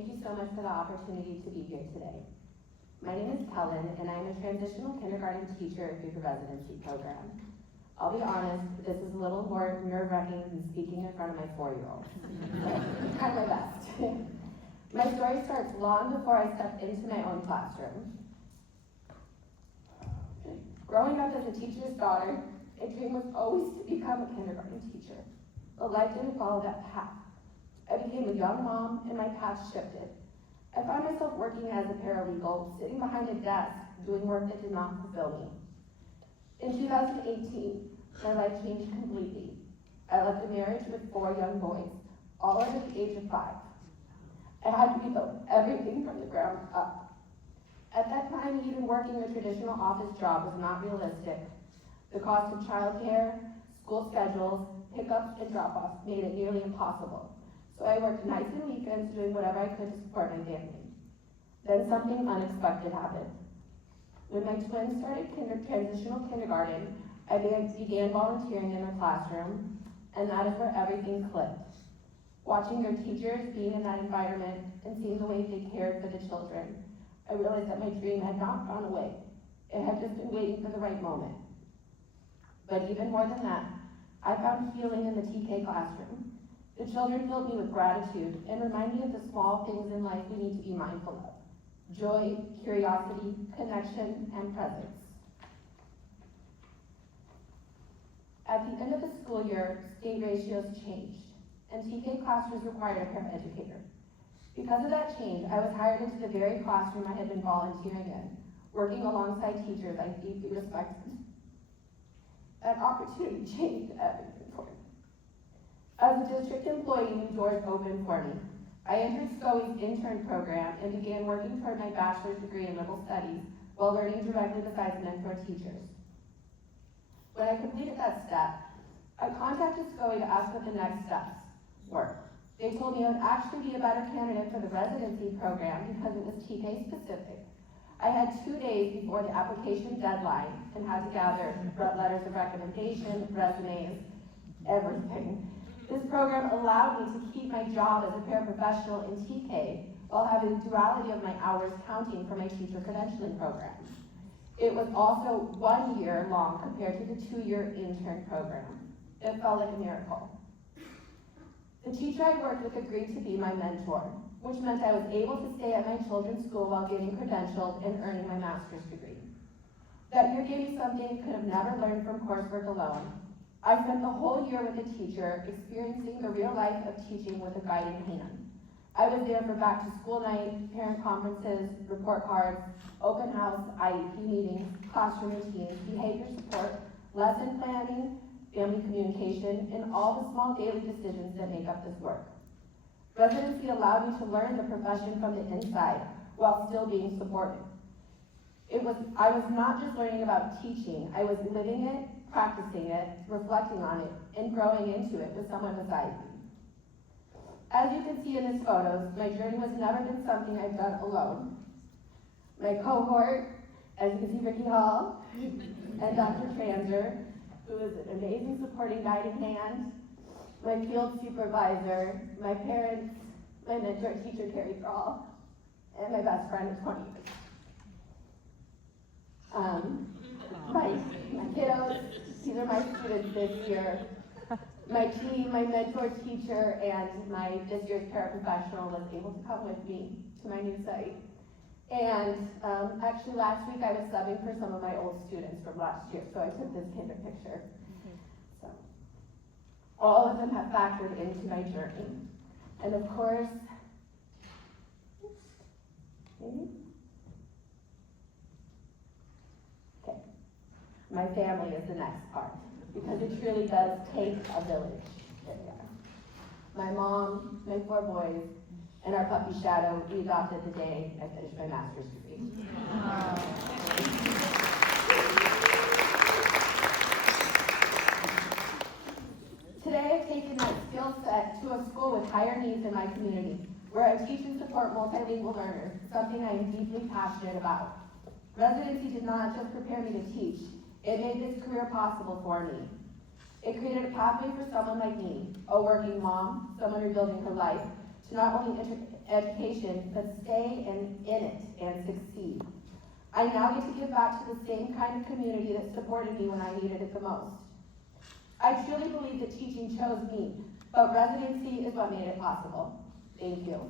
thank you so much for the opportunity to be here today. My name is Kellen, and I'm a transitional kindergarten teacher through the residency program. I'll be honest, this is a little more nerve-wracking than speaking in front of my 4-year-old. But try my best. My story starts long before I stepped into my own classroom. Growing up as a teacher's daughter, my dream was always to become a kindergarten teacher, but life didn't follow that path. I became a young mom, and my path shifted. I found myself working as a paralegal, sitting behind a desk, doing work that did not fulfill me. In 2018, my life changed completely. I left a marriage with 4 young boys, all under the age of 5. I had to rebuild everything from the ground up. At that time, even working a traditional office job was not realistic. The cost of childcare, school schedules, pickups, and drop-offs made it nearly impossible. So I worked nights and weekends doing whatever I could to support my family. Then something unexpected happened. When my twins started transitional kindergarten, I began volunteering in their classroom, and that is where everything clicked. Watching their teachers, being in that environment, and seeing the way they cared for the children, I realized that my dream had not gone away. It had just been waiting for the right moment. But even more than that, I found healing in the TK classroom. The children filled me with gratitude and remind me of the small things in life we need to be mindful of: joy, curiosity, connection, and presence. At the end of the school year, state ratios changed, and TK classes required a paraeducator. Because of that change, I was hired into the very classroom I had been volunteering in, working alongside teachers I deeply respected. That opportunity changed everything for me. As a district employee, new doors opened for me. I entered SCOE's intern program and began working toward my bachelor's degree in liberal studies while learning directly besides mentor teachers. When I completed that step, I contacted SCOE to ask what the next steps were. They told me I would actually be a better candidate for the residency program because it was TK specific. I had 2 days before the application deadline and had to gather letters of recommendation, resumes, everything. This program allowed me to keep my job as a paraprofessional in TK while having the duality of my hours counting for my teacher credentialing program. It was also 1 year long compared to the 2-year intern program. It felt like a miracle. The teacher I worked with agreed to be my mentor, which meant I was able to stay at my children's school while getting credentialed and earning my master's degree. That year gave me something I could have never learned from coursework alone. I spent the whole year with a teacher, experiencing the real life of teaching with a guiding hand. I was there for back to school night, parent conferences, report cards, open house, IEP meetings, classroom routines, behavior support, lesson planning, family communication, and all the small daily decisions that make up this work. Residency allowed me to learn the profession from the inside while still being supported. I was not just learning about teaching, I was living it, practicing it, reflecting on it, and growing into it with someone beside me. As you can see in these photos, my journey has never been something I've done alone. My cohort, as you can see Ricky Hall, and Dr. Transer, who is an amazing supporting guiding hand, my field supervisor, my parents, my mentor teacher Carrie Thrall, and my best friend of 20 years. My kiddos, these are my students this year. My team, my mentor teacher, and this year's paraprofessional was able to come with me to my new site. And actually last week I was subbing for some of my old students from last year, so I took this kinder picture. So all of them have factored into my journey. And of course, my family is the next part, because it truly does take a village. My mom, my 4 boys, and our puppy Shadow, we adopted the day I finished my master's degree. Today I've taken that skill set to a school with higher needs in my community, where I teach and support multilingual learners, something I am deeply passionate about. Residency did not just prepare me to teach, it made this career possible for me. It created a pathway for someone like me, a working mom, someone rebuilding her life, to not only education, but stay in it and succeed. I now get to give back to the same kind of community that supported me when I needed it the most. I truly believe that teaching chose me, but residency is what made it possible. Thank you.